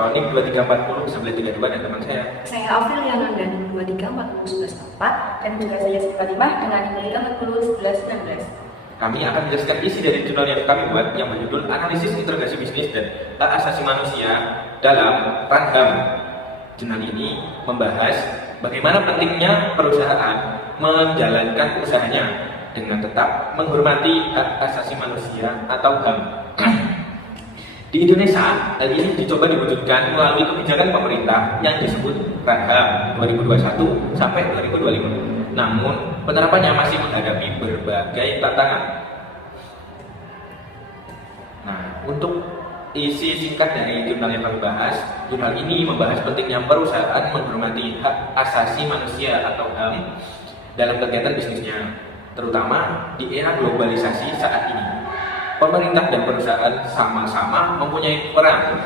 elektronik 2340 932 dan teman saya. Saya Aurelia Nandani 23401144 dan juga saya Sifatimah dengan 23401119. Kami akan menjelaskan isi dari jurnal yang kami buat yang berjudul Analisis Integrasi Bisnis dan Hak Asasi Manusia dalam Ranham. Jurnal ini membahas bagaimana pentingnya perusahaan menjalankan usahanya dengan tetap menghormati hak asasi manusia atau HAM. Di Indonesia, hal ini dicoba diwujudkan melalui kebijakan pemerintah yang disebut Ranham 2021 sampai 2025. Namun, penerapannya masih menghadapi berbagai tantangan. Nah, untuk isi singkat dari jurnal yang kami bahas, jurnal ini membahas pentingnya perusahaan menghormati hak asasi manusia atau HAM dalam kegiatan bisnisnya, terutama di era globalisasi saat ini. Pemerintah dan perusahaan sama-sama mempunyai peran.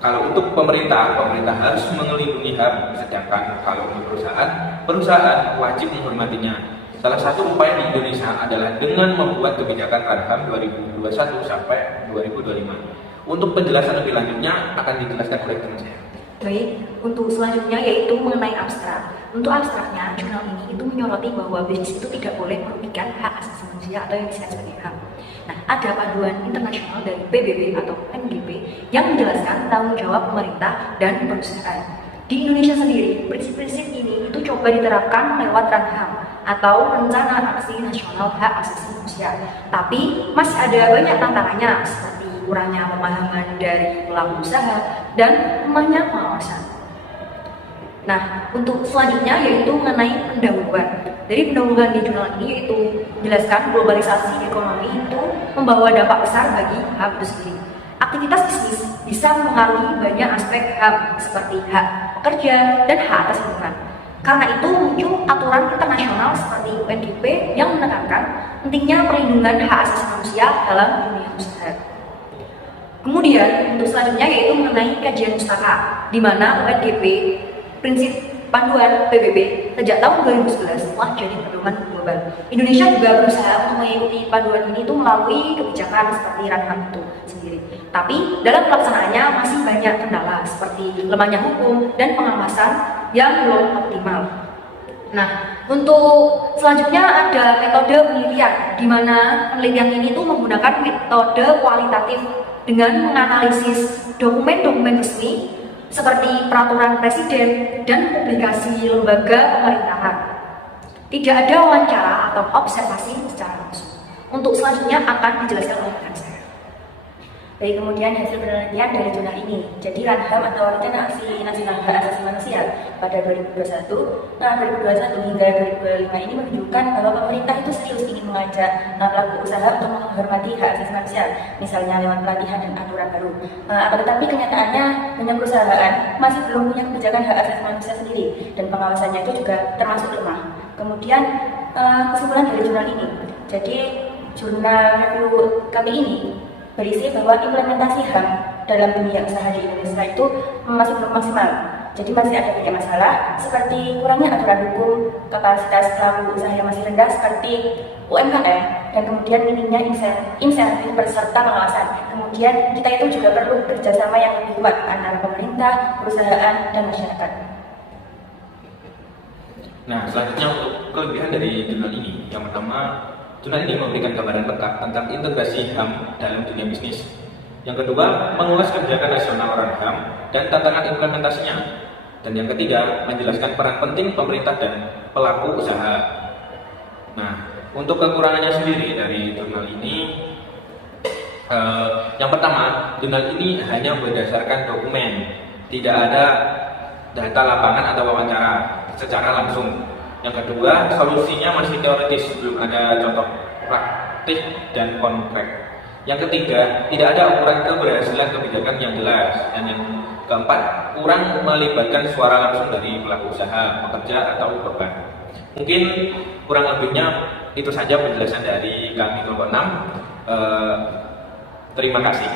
Kalau untuk pemerintah harus melindungi HAM, sedangkan kalau untuk perusahaan wajib menghormatinya. Salah satu upaya di Indonesia adalah dengan membuat kebijakan Ranham 2021 sampai 2025. Untuk penjelasan lebih lanjutnya akan dijelaskan oleh teman saya. Baik, untuk selanjutnya yaitu mengenai abstrak. Untuk abstraknya, jurnal ini itu menyoroti bahwa bisnis itu tidak boleh merugikan hak asasi manusia atau yang disebut sebagai HAM. Nah, ada panduan internasional dari PBB atau MGP yang menjelaskan tanggung jawab pemerintah dan perusahaan. Di Indonesia sendiri, prinsip-prinsip ini itu coba diterapkan lewat Ranham atau Rencana Aksi Nasional Hak Asasi Manusia. Tapi masih ada banyak tantangannya seperti kurangnya pemahaman dari pelaku usaha dan lemahnya pengawasan. Nah, untuk selanjutnya yaitu mengenai pendahuluan. Dari pendahuluan di jurnal ini yaitu menjelaskan globalisasi ekonomi itu membawa dampak besar bagi HAM itu sendiri. Aktivitas bisnis bisa mempengaruhi banyak aspek HAM seperti hak pekerja dan hak atas lingkungan. Karena itu muncul aturan internasional seperti UNGP yang menekankan pentingnya perlindungan hak asasi manusia dalam dunia usaha. Kemudian untuk selanjutnya yaitu mengenai kajian pustaka, di mana UNGP prinsip panduan PBB sejak tahun 2011 telah jadi pedoman global. Indonesia juga berusaha untuk mengikuti panduan ini itu melalui kebijakan seperti Ranham itu sendiri. Tapi dalam pelaksanaannya masih banyak kendala seperti lemahnya hukum dan pengawasan yang belum optimal. Nah, untuk selanjutnya ada metode penelitian, di mana penelitian ini tuh menggunakan metode kualitatif dengan menganalisis dokumen-dokumen resmi seperti peraturan presiden dan publikasi lembaga pemerintahan. Tidak ada wawancara atau observasi secara langsung. Untuk selanjutnya akan dijelaskan oleh rekan saya. Baik, kemudian hasil penelitian dari jurnal ini. Jadi Ranham atau Rencana Aksi Nasional Hak Asasi Manusia pada 2021 hingga 2025 ini menunjukkan bahwa pemerintah itu serius ingin mengajak pelaku usaha untuk menghormati hak asasi manusia, misalnya lewat pelatihan dan aturan baru. Tetapi kenyataannya banyak perusahaan masih belum punya kebijakan hak asasi manusia sendiri dan pengawasannya itu juga termasuk lemah. Kemudian kesimpulan dari jurnal ini. Jadi jurnal review kami ini berisi bahwa implementasi HAM dalam dunia usaha di Indonesia itu masih belum maksimal. Jadi masih ada banyak masalah seperti kurangnya aturan hukum, kapasitas pelaku usaha yang masih rendah seperti UMKM, dan kemudian minimnya insentif beserta pengawasan. Kemudian kita itu juga perlu kerjasama yang lebih kuat antara pemerintah, perusahaan, dan masyarakat. Nah, selanjutnya untuk kelebihan dari jurnal ini, yang pertama, jurnal ini memberikan gambaran lengkap tentang integrasi HAM dalam dunia bisnis. Yang kedua, mengulas kebijakan nasional Ranham dan tantangan implementasinya. Dan yang ketiga, menjelaskan peran penting pemerintah dan pelaku usaha. Nah, untuk kekurangannya sendiri dari jurnal ini, yang pertama, jurnal ini hanya berdasarkan dokumen, tidak ada data lapangan atau wawancara secara langsung. Yang kedua, solusinya masih teoritis, belum ada contoh praktik dan konkret. Yang ketiga, tidak ada ukuran keberhasilan kebijakan yang jelas. Dan yang keempat, kurang melibatkan suara langsung dari pelaku usaha, pekerja, atau korban. Mungkin kurang lebihnya itu saja penjelasan dari kami kelompok 6. Terima kasih.